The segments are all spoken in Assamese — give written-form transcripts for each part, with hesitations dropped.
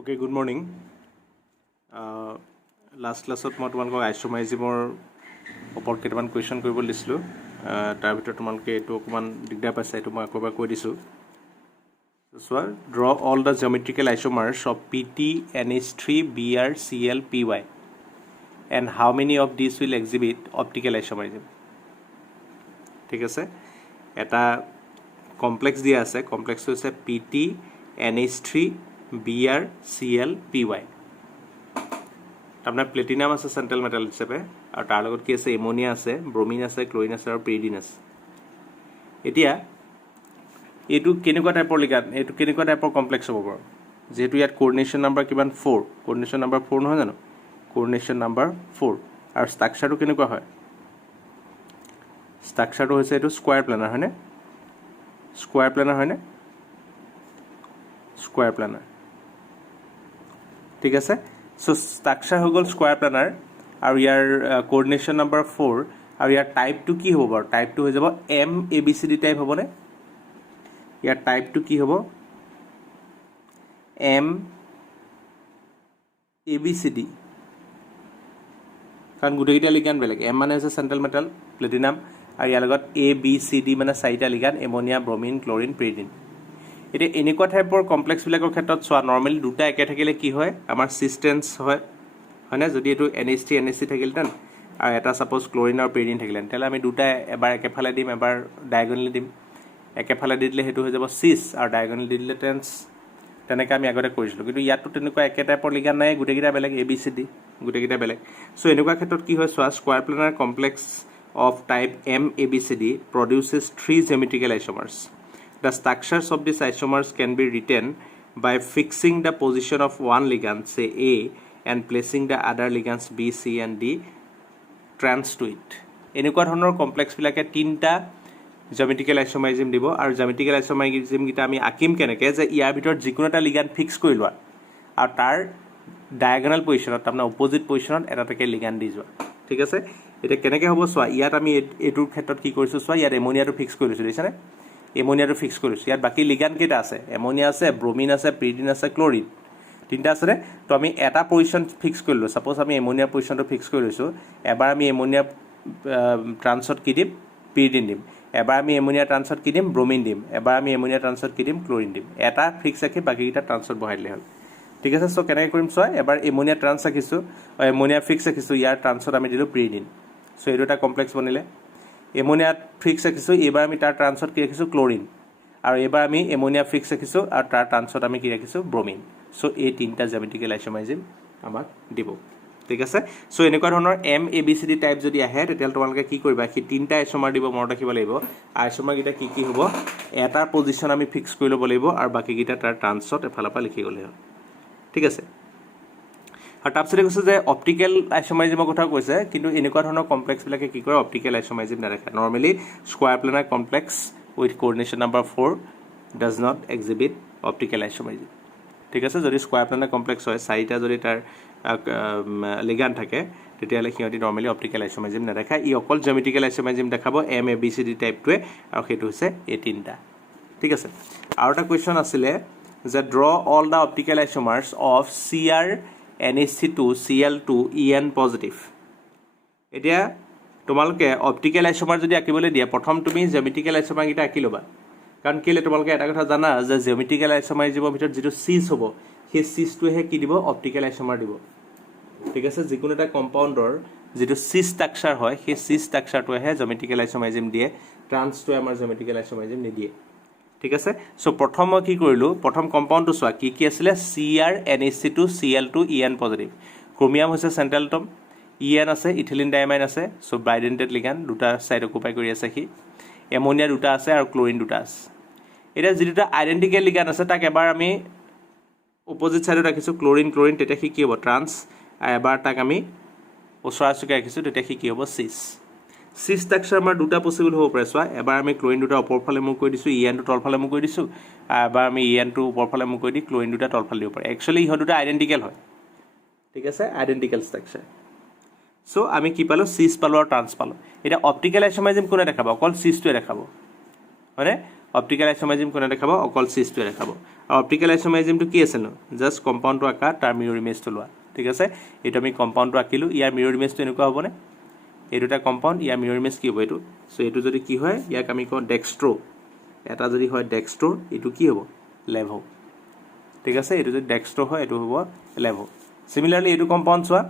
Okay, good morning. Last class মই তোমালোকক আইসোমাইজিমৰ ওপৰত কেইটামান কুৱেশ্যন কৰিব দিছিলোঁ তাৰ ভিতৰত তোমালোকে এইটো অকণমান দিগদাৰ পাইছে এইটো মই আকৌ এবাৰ কৈ দিছোঁ চোৱা draw all the geometrical isomers of PT NH3 BR CL PY and how many of these will exhibit optical isomerism ঠিক আছে এটা কমপ্লেক্স দিয়া আছে কমপ্লেক্সটো হৈছে PT NH3 BR CL PY আপনার প্লেটিনাম আছে সেন্ট্রাল মেটাল হিসাবে আর তার লগত কি আছে এমোনিয়া আছে ব্রোমিন আছে ক্লোরিন আছে আর পিরিডিন আছে এতিয়া এইটো কেনেকুৱা টাইপৰ লিগান এইটো কেনেকুৱা টাইপৰ কমপ্লেক্স হ'ব বাৰু যেহেতু ইয়াত কোঅৰ্ডিনেশ্যন নাম্বাৰ কিমান 4 কোঅৰ্ডিনেশ্যন নাম্বাৰ 4 নহয় জানো কোঅৰ্ডিনেশ্যন নাম্বাৰ 4 আৰু ষ্ট্ৰাকচাৰটো কেনেকুৱা হয় ষ্ট্ৰাকচাৰটো হৈছে এইটো স্কয়াৰ প্লেনাৰ হয়নে স্কয়াৰ প্লেনাৰ ঠিক আছে সো ষ্ট্ৰাকচাৰ হৈ গ'ল স্কয়াৰ প্লেনাৰ আৰু ইয়াৰ কোঅৰ্ডিনেশ্যন নাম্বাৰ 4 আৰু ইয়াৰ টাইপটো কি হ'ব বাৰু টাইপটো হৈ যাব M A B C D type হ'বনে ইয়াৰ টাইপটো কি হ'ব M A B C D কাৰণ গোটেইকেইটা লিগান বেলেগ এম মানে হৈছে চেন্ট্ৰেল মেটাল প্লেটিনাম আৰু ইয়াৰ লগত এ বি সি ডি মানে চাৰিটা লিগান এমোনিয়া ব্ৰমিন ক্লোৰিন পিৰিডিন এতিয়া এনেকুৱা টাইপৰ কমপ্লেক্সবিলাকৰ ক্ষেত্ৰত চোৱা নৰ্মেলি দুটা একে থাকিলে কি হয় আমাৰ সিস্টেন্স হয় হয়নে যদি এইটো NH3 NH3 থাকিলতেন আৰু এটা সাপোজ ক্লোৰিন আৰু পিৰিডিন থাকিলেন তেলে আমি দুটা এবাৰ একেফালে দিম এবাৰ ডায়াগোনালি দিম একেফালে দি দিলে হেতু হৈ যাব সিস আৰু ডায়াগোনালি দি দিলে টেন্স তেনেকৈ আমি আগতে কৰিছিলোঁ কিন্তু ইয়াতো তেনেকুৱা একে টাইপৰ লিগান নাই গোটেইকেইটা বেলেগ এ বি সি ডি গোটেইকেইটা বেলেগ সো এনেকুৱা ক্ষেত্ৰত কি হয় চোৱা square planar complex of type MABCD produces 3 geometrical isomers. The structures of these isomers can be written by fixing the position of one ligand, say A, and placing the other ligands B, C, and D trans to it. এনেকুৱা ধৰণৰ কমপ্লেক্স বিলাকে তিনটা জিঅমেট্ৰিকেল আইসোমাৰিজম দিব আৰু জিঅমেট্ৰিকেল আইসোমাৰিজম গিটা আমি আকিম কেনেকে যে ইয়াৰ ভিতৰত যিকোনো এটা লিগান ফিক্স কৰি লোৱা আৰু তাৰ ডায়াগোনাল পজিশনত তাৰমানে অপোজিট পজিশনত এটা থাকে লিগান দি যোৱা ঠিক আছে এটা কেনেকৈ হ'ব চোৱা ইয়াত আমি এটোৰ ক্ষেত্ৰত কি কৰিছো চোৱা ইয়াত এমোনিয়াটো ফিক্স কৰিছো দেখিছানে এমোনিয়াটো ফিক্স কৰিছো ইয়াত বাকি লিগান কেইটা আছে এমোনিয়া আছে ব্ৰোমিন আছে পিৰিডিন আছে ক্লোৰিন তিনটা আছে নে তো আমি এটা পজিশন ফিক্স কৰিলো সাপোজ আমি এমোনিয়া পজিশনটো ফিক্স কৰি লৈছো এবাৰ আমি এমোনিয়া ট্ৰান্সত কি দিম পিৰিডিন দিম এবাৰ আমি এমোনিয়া ট্ৰান্সত কি দিম ব্ৰোমিন দিম এবাৰ আমি এমোনিয়া ট্ৰান্সত কি দিম ক্লোৰিন দিম এটা ফিক্স ৰাখি বাকিটা ট্ৰান্সত বহাই দিলে হ'ল ঠিক আছে সো কেনেকৈ কৰিম চোৱা এবাৰ এমোনিয়া ট্ৰান্স ৰাখিছো এমোনিয়া ফিক্স ৰাখিছো ইয়াৰ ট্ৰান্সত আমি দিলো পিৰিডিন সো এইটো এটা কমপ্লেক্স বনিলে এমোনিয়া ফিক্স ৰাখিছো এবাৰ আমি তাৰ ট্ৰান্সত কি ৰাখিছো ক্লোৰিন আৰু এবাৰ আমি এমোনিয়া ফিক্স ৰাখিছো আৰু তাৰ ট্ৰান্সত আমি কি ৰাখিছো ব্ৰোমিন সো এই তিনটা জিঅমেট্ৰিকেল আইসোমাৰিজম আমাক দিব ঠিক আছে সো এনেকুৱা ধৰণৰ M A B C D type যদি আহে তেতিয়াল তোমালোকে কি কৰিবা কি তিনটা আইসোমাৰ দিব মনত ৰাখিব লাগিব আইসোমাৰ গিটা কি হ'ব এটা পজিশন আমি ফিক্স কৰি ল'ব লাগিব আৰু বাকি গিটা তাৰ ট্ৰান্সত এফালৰ পৰা লিখি গ'লে হ'ল ঠিক আছে আৰু তাৰপিছতে কৈছে যে অপটিকেল আইসোমাৰিজমৰ কথা কৈছে কিন্তু এনেকুৱা ধৰণৰ কমপ্লেক্স বিলাকে কি কৰে অপটিকেল আইসোমাৰিজম নেদেখায় normally square planar complex with coordination number 4 does not exhibit optical isomerism ঠিক আছে যদি স্কয়াৰ প্লেনাৰ কমপ্লেক্স হয় চাৰিটা যদি তাৰ লিগান থাকে তেতিয়াহ'লে সিহঁতি নৰ্মেলি অপটিকেল আইসোমাৰিজম নেদেখায় ই অকল জিঅমেট্ৰিকেল আইসোমাৰিজম দেখাব M A B C D টাইপটোৱে আৰু সেইটো হৈছে এই তিনটা ঠিক আছে আৰু এটা কুৱেশ্যন আছিলে যে draw all the optical isomers of CR NH2 Cl2 En positive এতিয়া তোমালোকে অপটিকেল আইসোমাৰ যদি আঁকিবলৈ দিয়া প্ৰথম তুমি জিঅমেট্ৰিকেল আইসোমাৰ গিটা আঁকি ল'বা কাৰণ কেলে তোমালোকে এটা কথা জানা যে জিঅমেট্ৰিকেল আইসোমাৰিজমৰ ভিতৰত যেটো সিস হ'ব সেই সিসটোহে কি দিব অপটিকেল আইসোমাৰ দিব ঠিক আছে যিকোনো এটা কম্পাউণ্ডৰ যেটো সিস ষ্ট্ৰাকচাৰ হয় সেই সিস ষ্ট্ৰাকচাৰটোহে জিঅমেট্ৰিকেল আইসোমাৰিজম দিয়ে ট্ৰান্সটো আমাৰ জিঅমেট্ৰিকেল আইসোমাৰিজম নিদিয়ে ঠিক আছে সো প্ৰথম মই কি কৰিলো প্ৰথম কম্পাউণ্ডটো চোৱা কি আছিলে CR NH2 Cl2 En positive chromium হৈছে চেন্ট্ৰেল এটম En আছে ইথিলিন ডাইমাইন আছে সো বাইডেন্টেড লিগান দুটা সাইড অকুপাই কৰি আছে কি এমোনিয়া দুটা আছে আৰু ক্লোৰিন দুটা আছে এটা যেটা আইডেন্টিকেল লিগান আছে তাক এবাৰ আমি অপোজিট সাইডত ৰাখিছো ক্লোৰিন তেতিয়া কি হ'ব ট্ৰান্স এবাৰ তাক আমি ওচৰাচুকে ৰাখিছো তেতিয়া কি হ'ব সিস সিস ষ্ট্ৰাকচাৰ আমাৰ দুটা পসিবল হ'ব পাৰে চোৱা এবাৰ আমি ক্লোৰিন দুটা ওপৰ ফালে মুভ কৰি দিছো En টো তল ফালে মুভ কৰি দিছো এবাৰ আমি En টো ওপৰ ফালে মুভ কৰি দি ক্লোৰিন দুটা তল ফালে দিব পাৰে একচুয়ালি ইহ দুটা আইডেন্টিকেল হয় ঠিক আছে আইডেন্টিকেল ষ্ট্ৰাকচাৰ সো আমি কি পালো সিস পালো আৰু ট্ৰান্স পালো এটা অপটিকেল আইসোমাৰিজম কোনে দেখাব অকল সিসটোৱে দেখাব হয়নে অপটিকেল আইসোমাৰিজম কোনে দেখাব অকল সিসটোৱে দেখাব অপটিকেল আইসোমাৰিজিমটো কি আছিল নো জাস্ট কম্পাউণ্ডটো আঁকা তাৰ মিৰৰ ইমেজটো লোৱা ঠিক আছে এইটো আমি কম্পাউণ্ডটো আঁকিলোঁ ইয়াৰ মিৰৰ ইমেজটো এনেকুৱা হ'বনে এই দুটা কম্পাউণ্ড ইয়াৰ মিৰৰ ইমেজ কি হ'ব এইটো সো এইটো যদি কি হয় ইয়াক আমি কওঁ ডেক্সট্ৰো এটা যদি হয় ডেক্সট্ৰো এইটো কি হ'ব লেভো ঠিক আছে এইটো যদি ডেক্সট্ৰো হয় এইটো হ'ব লেভো সিমিলাৰলি এইটো কম্পাউণ্ড চোৱা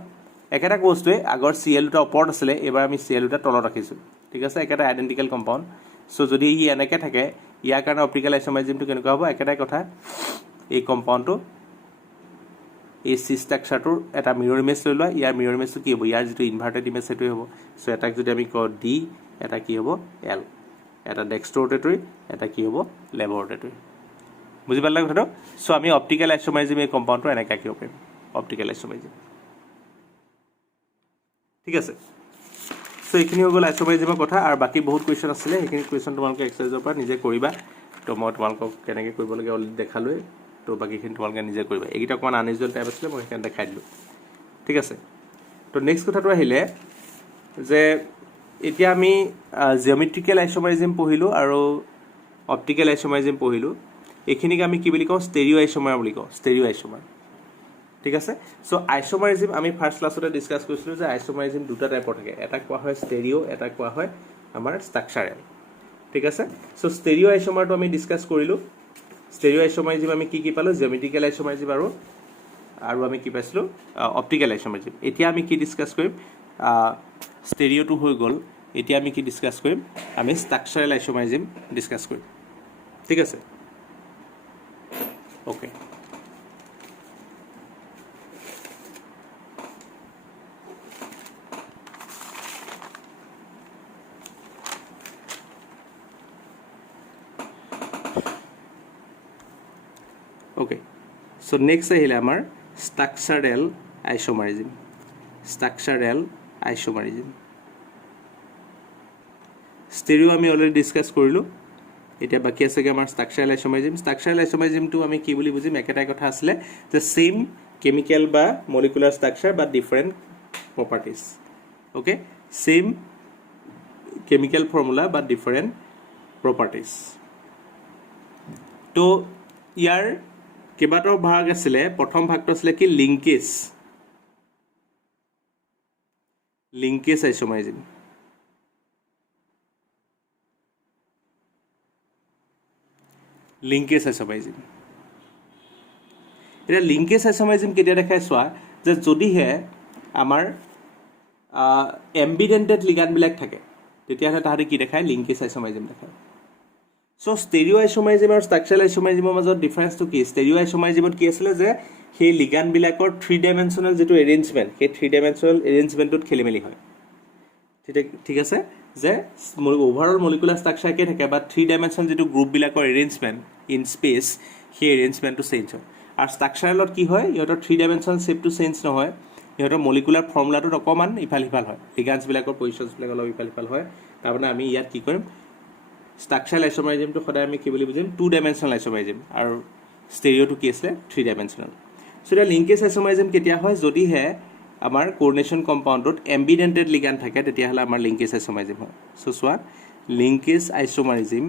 একেটা বস্তুৱে আগৰ Cl দুটা ওপৰত আছিলে এবাৰ আমি Cl দুটা তলত ৰাখিছোঁ ঠিক আছে একেটা আইডেন্টিক্যাল কম্পাউণ্ড সো যদি ই এনেকৈ থাকে ইয়াৰ কাৰণে অপটিকেল আইসোমাৰিজিমটো কেনেকুৱা হ'ব একেটাই কথা এই কম্পাউণ্ডটো এই সি ষ্ট্ৰাকচাৰটোৰ এটা মিৰৰ ইমেজ লৈ লোৱা ইয়াৰ মিৰৰ ইমেজটো কি হ'ব ইয়াৰ যিটো ইনভাৰ্টেড ইমেজ সেইটোৱে হ'ব সো এটাক যদি আমি কওঁ ডি এটা কি হ'ব এল এটা ডেক্সট্ৰো ৰোটেটৰী এটা কি হ'ব লেভো ৰোটেটৰী বুজি পালা কথাটো সো আমি অপটিকেল আইসোমাৰিজিম এই কম্পাউণ্ডটো এনেকৈ আঁকিব পাৰিম অপটিকেল আইসোমাৰিজিম ঠিক আছে সো এইখিনি হৈ গ'ল আইসোমাৰিজিমৰ কথা আৰু বাকী বহুত কুৱেশ্যন আছিলে সেইখিনি কুৱেশ্যন তোমালোকে এক্সাৰচাইজৰ পৰা নিজে কৰিবা তো মই তোমালোকক কেনেকৈ কৰিব লাগে অলৰেডি দেখালোৱে তো বাকীখিনি তোমালোকে নিজে কৰিবা এইকেইটা অকণমান আনইউজুৱেল টাইপ আছিলে মই সেইকাৰণে দেখাই দিলোঁ ঠিক আছে তো নেক্সট কথাটো আহিলে যে এতিয়া আমি জিঅ'মেট্ৰিকেল আইসোমাৰিজিম পঢ়িলোঁ আৰু অপটিকেল আইসোমাৰিজিম পঢ়িলোঁ এইখিনিক আমি কি বুলি কওঁ ষ্টেৰিঅ' আইসোমাৰ বুলি কওঁ ষ্টেৰিঅ' আইসোমাৰ ঠিক আছে সো আইসোমাৰিজিম আমি ফাৰ্ষ্ট ক্লাছতে ডিছকাছ কৰিছিলোঁ যে আইসোমাৰিজিম দুটা টাইপৰ থাকে এটা কোৱা হয় ষ্টেৰিঅ' এটা কোৱা হয় আমাৰ ষ্ট্ৰাকচাৰেল ঠিক আছে সো ষ্টেৰিঅ' আইসোমাৰটো আমি ডিছকাছ কৰিলোঁ ষ্টেৰিঅ' আইসোমাৰিজিম আমি কি পালোঁ জিঅ'মেট্ৰিকেল আইসোমাৰিজিম আৰু আমি কি পাইছিলোঁ অপটিকেল আইসোমাৰিজিম এতিয়া আমি কি ডিছকাছ কৰিম ষ্টেৰিঅ'টো হৈ গ'ল এতিয়া আমি কি ডিছকাছ কৰিম আমি ষ্ট্ৰাকচাৰেল আইসোমাৰিজিম ডিছকাছ কৰিম ঠিক আছে ওকে ওকে সো নেক্সট আহিলে আমাৰ ষ্ট্ৰাকচাৰেল আইসোমাৰিজিম ষ্টেৰিঅ' আমি অলৰেডি ডিছকাছ কৰিলোঁ এতিয়া বাকী আছেগৈ আমাৰ ষ্ট্ৰাকচাৰেল আইসোমাৰিজিমটো আমি কি বুলি বুজিম একেটাই কথা আছিলে যে সেম কেমিকেল বা মলিকুলাৰ ষ্ট্ৰাকচাৰ বা different properties okay same chemical formula বা ডিফাৰেণ্ট প্ৰপাৰ্টিজ তো ইয়াৰ কেইবাটাও ভাগ আছিলে প্ৰথম ভাগটো আছিলে কি লিংকেজ আইসোমাৰিজিম এতিয়া লিংকেজ আইসোমাৰিজিম কেতিয়া দেখাই চোৱা যে যদিহে আমাৰ এম্বিডেণ্টেড লিগাণ্ডবিলাক থাকে তেতিয়াহ'লে তাহাঁতে কি দেখায় লিংকেজ আইসোমাৰিজিম দেখায় সো ষ্টেৰিঅ' আইসোমাৰিজিম আৰু ষ্ট্ৰাকচাৰেল আইসোমাৰিজিমৰ মাজত ডিফাৰেন্সটো কি ষ্টেৰিঅ' আইসোমাৰিজিমত কি আছিলে যে সেই লিগাণ্ডবিলাকৰ 3 ডাইমেনশ্যনেল যিটো এৰেঞ্জমেণ্ট সেই 3 ডাইমেনশ্যনেল এৰেঞ্জমেণ্টটোত খেলি মেলি হয় ঠিক আছে যে অভাৰঅল মলিকুলাৰ ষ্ট্ৰাকচাৰ একে থাকে বা 3 ডাইমেনশ্যনেল যিটো গ্ৰুপবিলাকৰ এৰেঞ্জমেণ্ট ইন স্পেচ সেই এৰেঞ্জমেণ্টটো চেঞ্জ হয় আৰু ষ্ট্ৰাকচাৰেলত কি হয় ইহঁতৰ 3 ডাইমেনশ্যনেল শ্বেপটো চেঞ্জ নহয় ইহঁতৰ মলিকুলাৰ ফৰ্মুলাটোত অকণমান ইফাল সিফাল হয় লিগাণ্ডছবিলাকৰ পজিশ্যনছবিলাক অলপ ইফাল সিফাল হয় তাৰমানে আমি ইয়াত কি কৰিম ষ্ট্ৰাকচাৰেল আইসোমাৰিজিমটো সদায় আমি কি বুলি বুজিম 2 ডাইমেনশ্যনেল আইসোমাৰিজিম আৰু ষ্টেৰিঅ'টো কি আছিলে 3 ডাইমেনশ্যনেল সো এতিয়া লিংকেজ আইসোমাৰিজিম কেতিয়া হয় যদিহে আমাৰ কোঅৰ্ডিনেশ্যন কম্পাউণ্ডত এম্বিডেণ্টেড লিগাণ্ড থাকে তেতিয়াহ'লে আমাৰ লিংকেজ আইসোমাৰিজিম হয় সো চোৱা linkage আইসোমাৰিজিম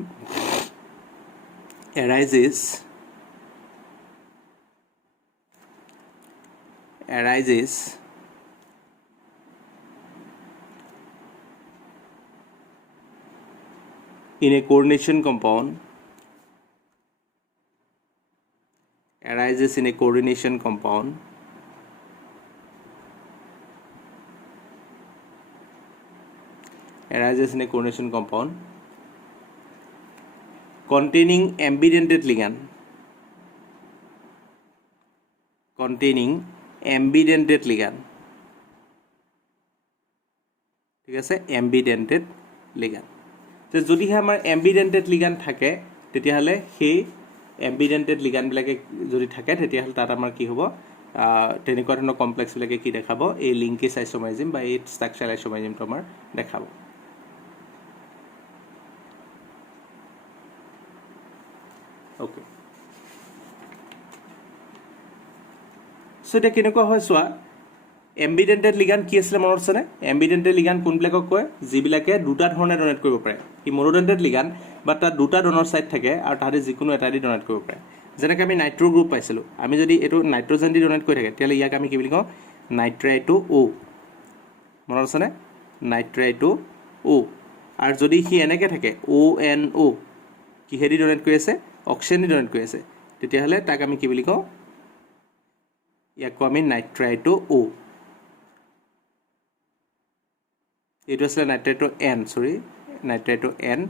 arises in a coordination compound arises in a coordination compound containing ambidentate ligand ঠিক আছে এম্বিডেণ্টেড লিগাণ্ড যে যদিহে আমাৰ এম্বিডেণ্টেড লিগাণ্ড থাকে তেতিয়াহ'লে সেই এম্বিডেণ্টেড লিগাণ্ডবিলাকে যদি থাকে তেতিয়াহ'লে তাত আমাৰ কি হ'ব তেনেকুৱা ধৰণৰ কমপ্লেক্সবিলাকে কি দেখাব এই লিংকেজ আইসোমাৰিজিম বা এই ষ্ট্ৰাকচাৰেল আইসোমাৰিজিমটো আমাৰ দেখাব ওকে সো এতিয়া কেনেকুৱা হয় চোৱা এম্বিডেণ্টেড লিগাণ্ড কি আছিলে মনত আছেনে এম্বিডেণ্টেড লিগাণ্ড কোনবিলাকক কয় যিবিলাকে দুটা ধৰণে ডনেট কৰিব পাৰে ই মনোডেণ্টেড লিগাণ্ড বা তাত দুটা ডনৰ ছাইড থাকে আৰু তাহাঁতে যিকোনো এটা দি ডনেট কৰিব পাৰে যেনেকৈ আমি নাইট্ৰ' গ্ৰুপ পাইছিলোঁ, আমি যদি এইটো নাইট্ৰজেন দি ডনেট কৰি থাকে তেতিয়াহ'লে ইয়াক আমি কি বুলি কওঁ নাইট্ৰাইটো অ', মনত আছেনে নাইট্ৰাইটো অ'। আৰু যদি সি এনেকৈ থাকে ONO কিহেদি ডনেট কৰি আছে অক্সিজেন দি ডনেট কৰি আছে তেতিয়াহ'লে তাক আমি কি বুলি কওঁ ইয়াক কওঁ আমি নাইট্ৰাইটো অ'। এইটো আছিলে নাইট্ৰাইটো N, নাইট্ৰাইটো N,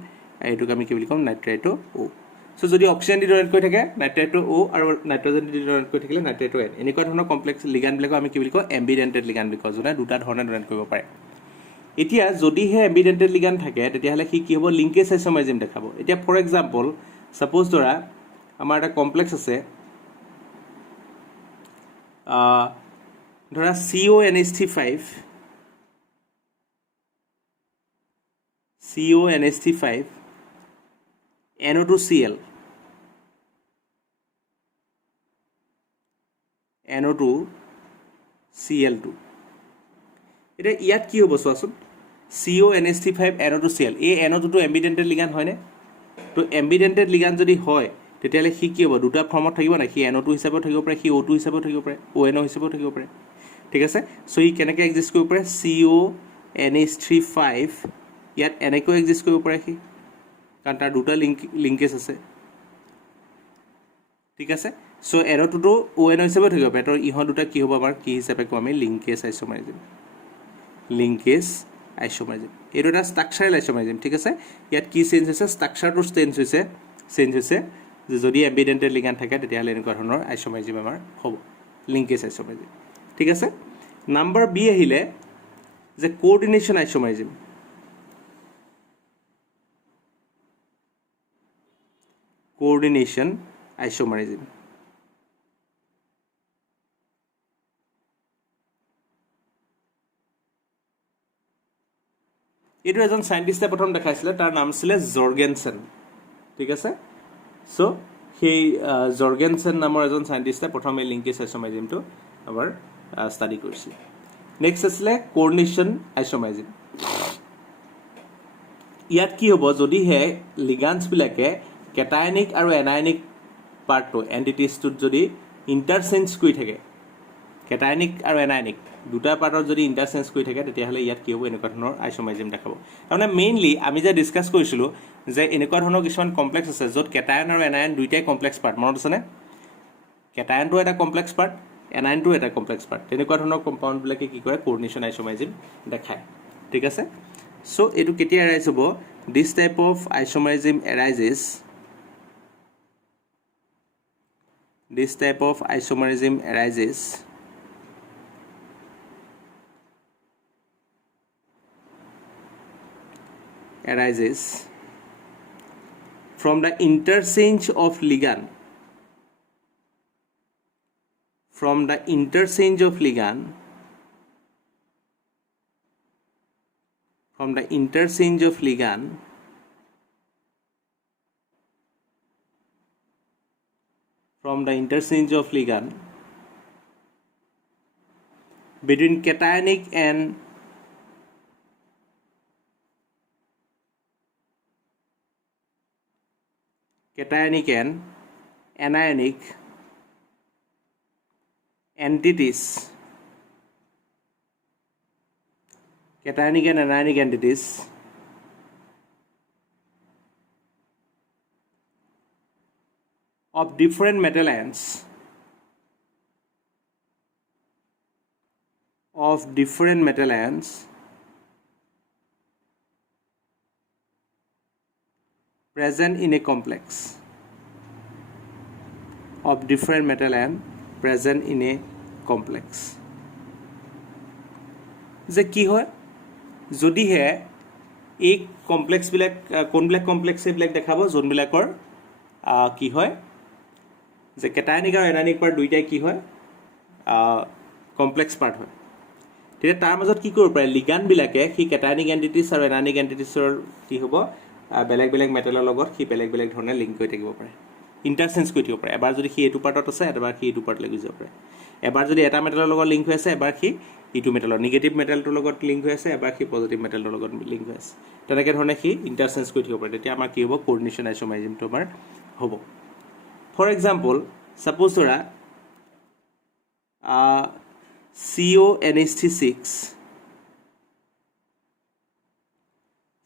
এইটোক আমি কি বুলি কওঁ নাইট্ৰাইটো অ'। চ' যদি অক্সিজেন দি ডনেট কৰি থাকে নাইট্ৰাইটো অ' আৰু নাইট্ৰজেন দি ডনেট কৰি থাকিলে নাইট্ৰাইটো N। এনেকুৱা ধৰণৰ কমপ্লেক্স লিগাণ্ডবিলাকক আমি কি বুলি কওঁ এম্বিডেণ্টেড লিগাণ্ড বুলি কওঁ, যোনে দুটা ধৰণে ডনেট কৰিব পাৰে। এতিয়া যদিহে এম্বিডেণ্টেড লিগাণ্ড থাকে তেতিয়াহ'লে সি কি হ'ব লিংকেজ আইচ'মাৰিজিম দেখাব। এতিয়া ফৰ এক্সাম্পল ছাপ'জ ধৰা আমাৰ এটা কমপ্লেক্স আছে ধৰা CONH3 NO2Cl NO2Cl2। এতিয়া ইয়াত কি হ'ব চোৱাচোন CONH3 NO2Cl, এই NO2টো এম্বিডেণ্টেড লিগাণ্ড হয়নে? তো এম্বিডেণ্টেড লিগাণ্ড যদি হয় তেতিয়াহ'লে সি কি হ'ব দুটা ফৰ্মত থাকিব নাই, সি NO2 হিচাপেও থাকিব পাৰে, সি O2 হিচাপেও থাকিব পাৰে, ONO হিচাপেও থাকিব পাৰে, ঠিক আছে। চ' ই কেনেকৈ এক্সিষ্ট কৰিব পাৰে CONH3 ইয়াত এনেকৈ এক্সিষ্ট কৰিব পাৰে সি, কাৰণ তাৰ দুটা লিংকেজ আছে, ঠিক আছে। চ' NO2টো ONO হিচাপেও থাকিব পাৰে, তো ইহঁত দুটা কি হ'ব আমাৰ কি হিচাপে কওঁ আমি লিংকেজ আইচ'মাৰিজিম, এইটো এটা ষ্ট্ৰাকচাৰেল আইচ'মাৰিজিম, ঠিক আছে। ইয়াত কি চেঞ্জ হৈছে ষ্ট্ৰাকচাৰটো চেঞ্জ হৈছে যে যদি এম্বিডেণ্টেড লিগাণ্ড থাকে তেতিয়াহ'লে এনেকুৱা ধৰণৰ আইচ'মাৰিজিম আমাৰ হ'ব লিংকেজ আইচ'মাৰিজিম, ঠিক আছে। নাম্বাৰ বি আহিলে যে কোঅৰ্ডিনেশ্যন আইচ'মাৰিজিম। কোঅৰ্ডিনেশ্যন আইচ'মাৰিজিম এইটো এজন চাইণ্টিষ্টে প্ৰথম দেখাইছিলে, তাৰ নাম আছিলে জৰ্গেনছেন, ঠিক আছে। চ' সেই জৰ্গেনছেন নামৰ এজন চাইণ্টিষ্টে প্ৰথম এই লিংকেজ আইচ'মাৰিজিমটো আমাৰ ষ্টাডি কৰিছিলে। নেক্সট আছিলে কোঅৰ্ডিনেশ্যন আইচ'মাৰিজিম। ইয়াত কি হ'ব যদিহে লিগাণ্ডছবিলাকে কেটায়নিক আৰু এনায়নিক পাৰ্টটো এণ্টিটিজটোত যদি ইণ্টাৰচেঞ্জ কৰি থাকে, কেটায়নিক আৰু এনায়নিক দুটা পাৰ্টত যদি ইণ্টাৰচেঞ্জ কৰি থাকে তেতিয়াহ'লে ইয়াত কি হ'ব এনেকুৱা ধৰণৰ আইচ'মাৰিজিম দেখাব। তাৰমানে মেইনলি আমি যে ডিছকাছ কৰিছিলোঁ যে এনেকুৱা ধৰণৰ কিছুমান কমপ্লেক্স আছে য'ত কেটায়ন আৰু এনায়ন দুইটাই কমপ্লেক্স পাৰ্ট, মনত আছেনে? কেটায়নটো এটা কমপ্লেক্স পাৰ্ট, এনায়নটো এটা কমপ্লেক্স পাৰ্ট, তেনেকুৱা ধৰণৰ কম্পাউণ্ডবিলাকে কি কৰে কোঅৰ্ডিনেশ্যন আইচ'মাৰিজিম দেখায়, ঠিক আছে। চ' এইটো কেতিয়া এৰাইজ হ'ব this type of isomerism arises from the interchange of ligand between cationic and anionic entities, of different metal ions present in a complex, যে কি হয় যদিহে এই কমপ্লেক্সবিলাক কোনবিলাক কমপ্লেক্স এইবিলাক দেখাব যোনবিলাকৰ কি হয় যে কেটায়নিক আৰু এনায়নিক পাৰ্ট দুইটাই কি হয় কমপ্লেক্স পাৰ্ট হয়। তেতিয়া তাৰ মাজত কি কৰিব পাৰে লিগাণ্ডবিলাকে সি কেটায়নিক এণ্টিটিছ আৰু এনায়নিক এণ্টিটিছৰ কি হ'ব বেলেগ বেলেগ মেটেলৰ লগত সি বেলেগ বেলেগ ধৰণে লিংক কৰি থাকিব পাৰে, ইণ্টাৰচেঞ্জ কৰি থাকিব পাৰে। এবাৰ যদি সি এইটো পাৰ্টত আছে এবাৰ সি এইটো পাৰ্টলৈ গুচি যাব পাৰে। এবাৰ যদি এটা মেটেলৰ লগত লিংক হৈ আছে এবাৰ সি ইটো মেটেলৰ নিগেটিভ মেটেলটোৰ লগত লিংক হৈ আছে এবাৰ সি পজিটিভ মেটেলৰ লগত লিংক হৈ আছে, তেনেকৈ ধৰণে সি ইণ্টাৰচেঞ্জ কৰি থাকিব পাৰে। তেতিয়া আমাৰ কি হ'ব কোঅৰ্ডিনেশ্যন আইচ'মাৰিজিমটো আমাৰ হ'ব। ফৰ এক্সাম্পল সাপোজ ধৰা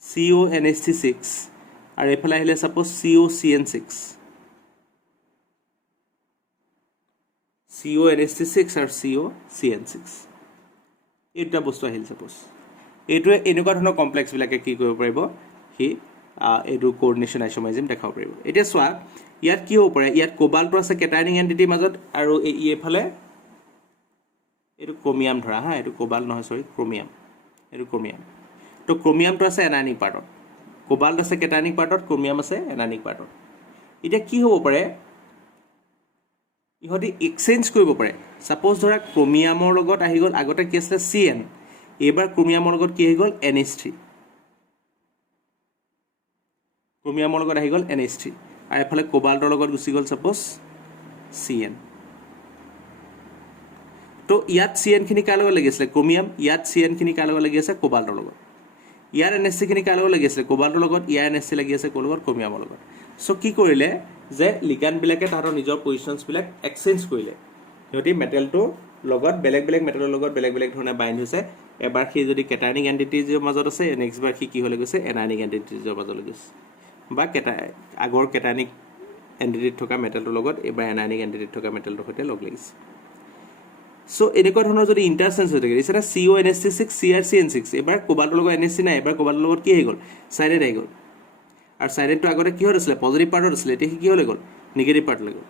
CONH6 আৰু এফালে আহিলে সাপোজ COCN6 আৰু COCN6 এই দুটা বস্তু আহিল সাপোজ এইটোৱে এনেকুৱা ধৰণৰ কমপ্লেক্স বিলাকে কি কৰিব পাৰিব হি এইটো কোঅৰ্ডিনেশ্যন আইসোমাৰজিম দেখাব পাৰিব এতিয়া চোৱা ইয়াত কি হ'ব পাৰে ইয়াত কোবাল্টটো আছে কেটায়নিক এন্টিটিৰ মাজত আৰু এইফালে এইটো ক্ৰোমিয়াম ধৰা হা এইটো কোবাল্ট নহয় সৰি ক্ৰোমিয়াম এইটো ক্ৰোমিয়াম তো ক্ৰোমিয়ামটো আছে এনায়নিক পাৰ্টত কোবাল্ট আছে কেটায়নিক পাৰ্টত ক্ৰোমিয়াম আছে এনায়নিক পাৰ্টত এতিয়া কি হ'ব পাৰে ইহঁতি এক্সচেঞ্জ কৰিব পাৰে সাপোজ ধৰা ক্ৰোমিয়ামৰ লগত আহি গ'ল আগতে কি আছিল CN এবাৰ ক্ৰোমিয়ামৰ লগত কি আহি গ'ল NH3 ক্ৰোমিয়ামৰ লগত আহি গ'ল NH3 আৰু এফালে কোবাল্টৰ লগত গুচি গ'ল সাপোজ CN তো ইয়াত CN খিনি কাৰ লগত লাগি আছে ক্ৰোমিয়াম ইয়াত CN খিনি কাৰ লগত লাগি আছে কোবাল্টৰ লগত ইয়াৰ NH3 খিনি কাৰ লগত লাগি আছে কোবাল্টৰ লগত ইয়াৰ NH3 লাগি আছে কোৰ লগত ক্ৰোমিয়ামৰ লগত সো কি কৰিলে যে লিগ্যান্ড বিলাকে তাহাঁতৰ নিজৰ পজিশনছ বিলাক এক্সচেঞ্জ কৰিলে সিহঁতি মেটেলটো লগত বেলেগ বেলেগ মেটেলৰ লগত বেলেগ বেলেগ ধৰণে বাইন্ড হৈছে এবাৰ কি যদি কেটায়নিক এন্টিটিজৰ মাজত আছে নেক্সট বাৰ কি হলে গৈছে এনায়নিক এন্টিটিজৰ মাজত গৈছে বা আগৰ কেটায়নিক এন্টিটিত থকা মেটেলটোৰ লগত এবাৰ এনায়নিক এন্টিটিত থকা মেটেলটোৰ সৈতে লগ লাগিছে সো এনেকুৱা ধৰণৰ যদি ইন্টাৰচেঞ্জ হৈ থাকে ইছৰা CONH6 CrCN6 এবাৰ কোবাল্টৰ লগত NH3 নাই এবাৰ কোবাল্টৰ লগত কি হৈ গ'ল সাইনেট আহি গ'ল আৰু সাইনেটটো আগতে কি হৈছিল পজিটিভ পাৰ্টত আছিল এতিয়া কি হৈ গ'ল নেগেটিভ পাৰ্ট হৈ গ'ল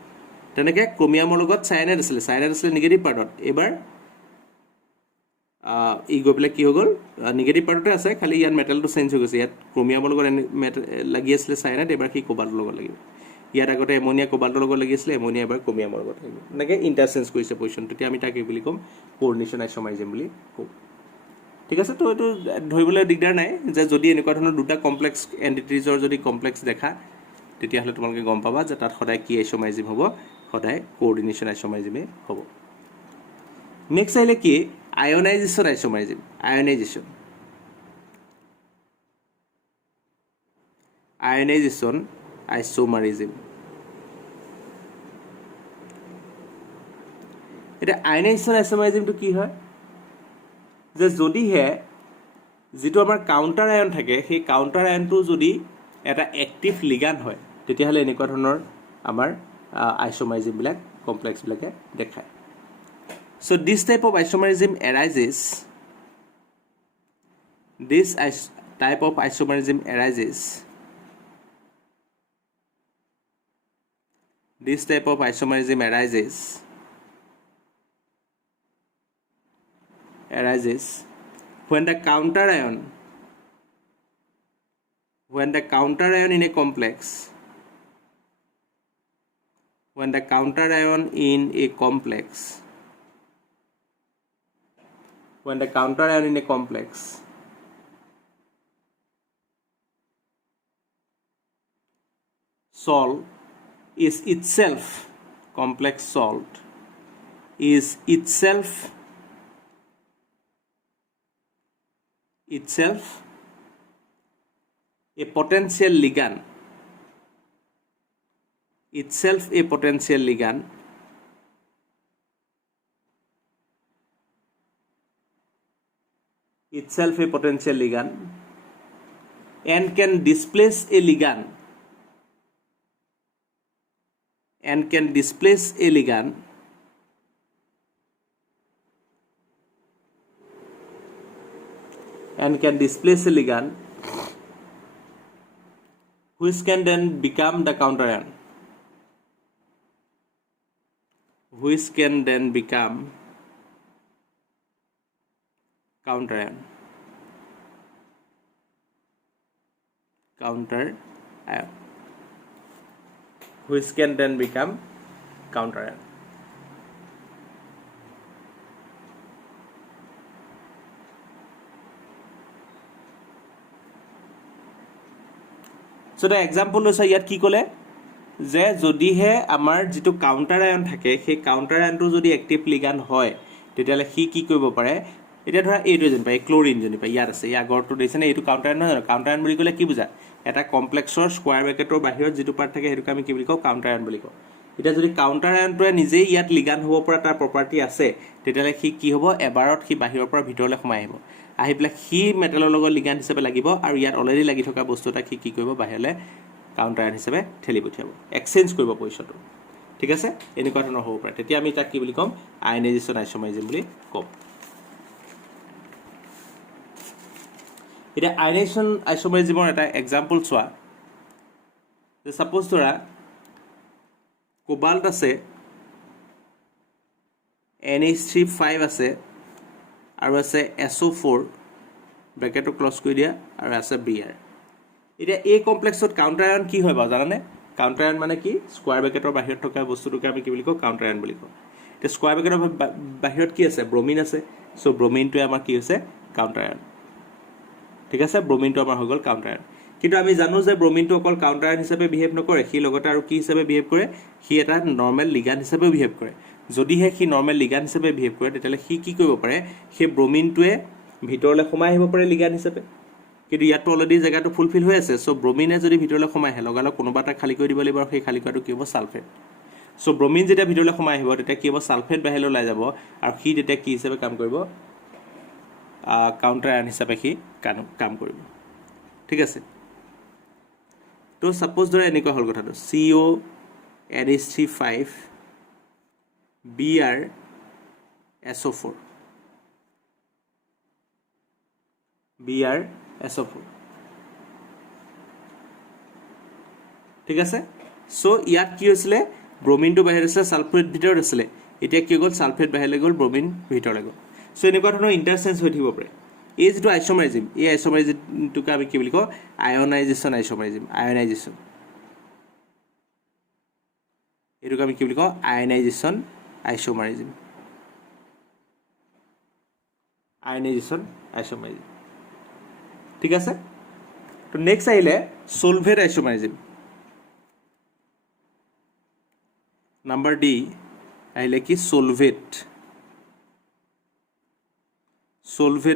তেনেকৈ ক্ৰোমিয়ামৰ লগত সাইনেট আছিল নেগেটিভ পাৰ্টত এবাৰ ই গৈ পেলাই কি হৈ গ'ল নেগেটিভ পাৰ্টতে আছে খালি ইয়াত মেটেলটো চেঞ্জ হৈ গৈছে ইয়াত ক্ৰোমিয়ামৰ লগত লাগি আছিল সাইনেট এবাৰ কি কোবাল্টৰ লগত লাগিব ইয়াত আগতে এমোনিয়া কোবাল্টৰ লগত লাগি আছিল এমোনিয়া এবাৰ ক্ৰোমিয়ামৰ লগত লাগিব এনেকৈ ইন্টাৰচেঞ্জ কৰিছে পজিশন তেতিয়া আমি তাকে বুলি ক'ম কোঅৰ্ডিনেশ্যন আইসোমাৰজিম বুলি ক'ম ঠিক আছে তো এইটো ধৰিবলৈ দিগদাৰ নাই যে যদি এনেকুৱা ধৰণৰ দুটা কমপ্লেক্স এন্টিটিজৰ যদি কমপ্লেক্স দেখা তেতিয়াহ'লে তোমালোকে গম পাবা যে তাত সদায় কি আইসোমাৰজিম হ'ব সদায় কোঅৰ্ডিনেশ্যন আইসোমাৰজিমে হ'ব নেক্সট আহিলে কি আয়নাইজেশ্যন আইসোমাৰজিম আয়নাইজেশ্যন আইসোমাৰজিম এটা আয়নাইজেশ্যন আইসোমাৰজিমটো কি হয় যে যদিহে যেটো আমাৰ কাউন্টাৰ আয়ন থাকে সেই কাউন্টাৰ আয়নটো যদি এটা এক্টিভ লিগ্যান্ড হয় তেতিয়াহ'লে এনেকুৱা ধৰণৰ আমাৰ আইসোমাৰজিম বিলাক কমপ্লেক্স বিলাকে দেখায় so this type of isomerism arises this type of isomerism arises when the counter ion in a complex when the counter ion in a complex salt is itself complex salt is itself a potential ligand and can displace a ligand which can then become the counter ion counter ion which can then become counter ion so the example লৈছে ইয়াত কি ক'লে যে যদিহে আমাৰ যেটো কাউন্টাৰ আয়ন থাকে সেই কাউন্টাৰ আয়নটো যদি এক্টিভ লিগ্যান্ড হয় তেতিয়ালে কি কৰিব পাৰে এটা ধৰা এইটো যেন পাই ক্লোৰিন যেন পাই ইয়াত আছে এই আগৰটো দিছে না এইটো কাউন্টাৰ আয়ন নহয় কাউন্টাৰ আয়ন বুলি ক'লে কি বুজা এটা কমপ্লেক্সৰ স্কয়াৰ ব্ৰেকেটৰ বাহিৰত যেটো পাৰ্ট থাকে হেতুক আমি কি বুলি কওঁ কাউন্টাৰ আয়ন বুলি কওঁ এতিয়া যদি কাউণ্টাৰ আয়নটোৱে নিজেই ইয়াত লিগান হ'ব পৰা তাৰ প্ৰপাৰ্টি আছে তেতিয়াহ'লে সি কি হ'ব এবাৰত সি বাহিৰৰ পৰা ভিতৰলৈ সোমাই আহিব আহি পেলাই সি মেটেলৰ লগত লিগান হিচাপে লাগিব আৰু ইয়াত অলৰেডি লাগি থকা বস্তু এটা সি কি কৰিব বাহিৰলৈ কাউণ্টাৰ আয়ন হিচাপে ঠেলি পঠিয়াব এক্সচেঞ্জ কৰিব পইচাটো ঠিক আছে এনেকুৱা ধৰণৰ হ'ব পাৰে তেতিয়া আমি তাক কি বুলি ক'ম আয়নাইজেশ্যন আইচোমাৰিজম বুলি ক'ম এতিয়া আয়নাইজেশ্যন আইচোমাৰিজমৰ এটা এক্সাম্পল চোৱা যে সাপোজ ধৰা কোবাল্ট আছে NH3 আছে আৰু আছে SO4 ব্ৰেকেটটো ক্লজ কৰি দিয়া আৰু আছে Br এতিয়া এই কমপ্লেক্সত কাউণ্টাৰ আয়ন কি হয় বাৰু জানানে কাউণ্টাৰ আয়ন মানে কি স্কোৱাৰ ব্ৰেকেটৰ বাহিৰত থকা বস্তুটোকে আমি কি বুলি কওঁ কাউণ্টাৰ আয়ন বুলি কওঁ এতিয়া স্কোৱাৰ ব্ৰেকেটৰ বাহিৰত কি আছে ব্ৰমিন আছে সো ব্ৰমিনটোৱে আমাৰ কি হৈছে কাউণ্টাৰ আয়ন ঠিক আছে ব্ৰমিনটো আমাৰ হৈ গ'ল কাউণ্টাৰ আয়ন কিন্তু আমি জানো যে ব্ৰমিনটো অকল কাউণ্টাৰ আয়ন হিচাপে বিহেভ নকৰে সি লগতে আৰু কি হিচাপে বিহেভ কৰে সি এটা নৰ্মেল লিগান হিচাপে বিহেভ কৰে যদিহে সি নৰ্মেল লিগান হিচাপে বিহেভ কৰে তেতিয়াহ'লে সি কি কৰিব পাৰে সেই ব্ৰমিনটোৱে ভিতৰলৈ সোমাই আহিব পাৰে লিগান হিচাপে কিন্তু ইয়াতো অলৰেডি জেগাটো ফুলফিল হৈ আছে সো ব্ৰমিনে যদি ভিতৰলৈ সোমাই আহে লগালগ কোনোবা এটা খালী কৰি দিব লাগিব আৰু সেই খালী কৰাটো কি হ'ব সালফেট সো ব্ৰমিন যেতিয়া ভিতৰলৈ সোমাই আহিব তেতিয়া কি হ'ব সালফেট বাহিৰলৈ ওলাই যাব আৰু সি তেতিয়া কি হিচাপে কাম কৰিব কাউণ্টাৰ আয়ন হিচাপে সি কাম কৰিব ঠিক আছে তো সাপোজ ধৰা এনেকুৱা হ'ল কথাটো CO NH3 Br SO4 Br SO4 ঠিক আছে সো ইয়াত কি হৈছিলে ব্ৰমিনটো বাহিৰ আছিলে সালফেট ভিতৰত আছিলে এতিয়া কি গ'ল সালফেট বাহিৰলৈ গ'ল ব্ৰমিন ভিতৰলৈ গ'ল সো এনেকুৱা ধৰণৰ ইণ্টাৰচেঞ্জ হৈ থাকিব পাৰে এই যেটো আইসোমাৰিজম এই আইসোমাৰিজমটোকে আমি কি বুলি কওঁ আয়নাইজেশ্যন আইসোমাৰিজম আয়নাইজেশ্যন এটোকে আমি কি বুলি কওঁ আয়নাইজেশ্যন আইসোমাৰিজম আয়নাইজেশ্যন আইসোমাৰিজম ঠিক আছে তো নেক্সট আহিলে সলভেট আইসোমাৰিজম নাম্বাৰ ডি আহিলে কি সলভেট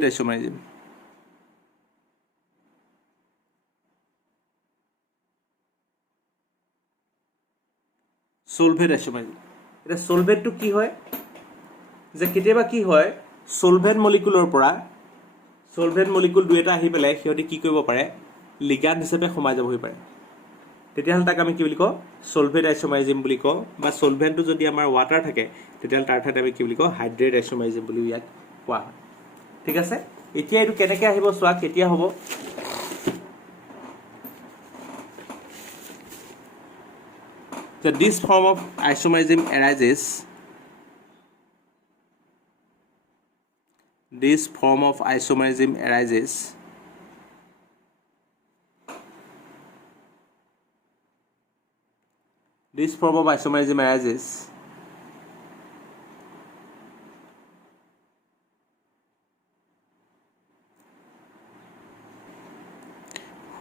আইসোমাৰিজম সলভেট আইসোমাৰিজম এটা সলভেটটো কি হয় যে কেতিয়াবা কি হয় সলভেট মলিকুলৰ পৰা সলভেট মলিকুল দুই এটা আহি পেলাই সিহঁতে কি কৰিব পাৰে লিগান হিচাপে সোমাই যাবহি পাৰে তেতিয়াহ'লে তাক আমি কি বুলি কওঁ সলভেট আইসোমাৰিজম বুলি কওঁ বা সলভেণ্টটো যদি আমাৰ ৱাটাৰ থাকে তেতিয়াহ'লে তাৰ ঠাইত আমি কি বুলি কওঁ হাইড্ৰেট আইসোমাৰিজম বুলি ইয়াক কোৱা হয় ঠিক আছে এতিয়া এইটো কেনেকৈ আহিব চোৱা কেতিয়া হ'ব that this form of isomerism arises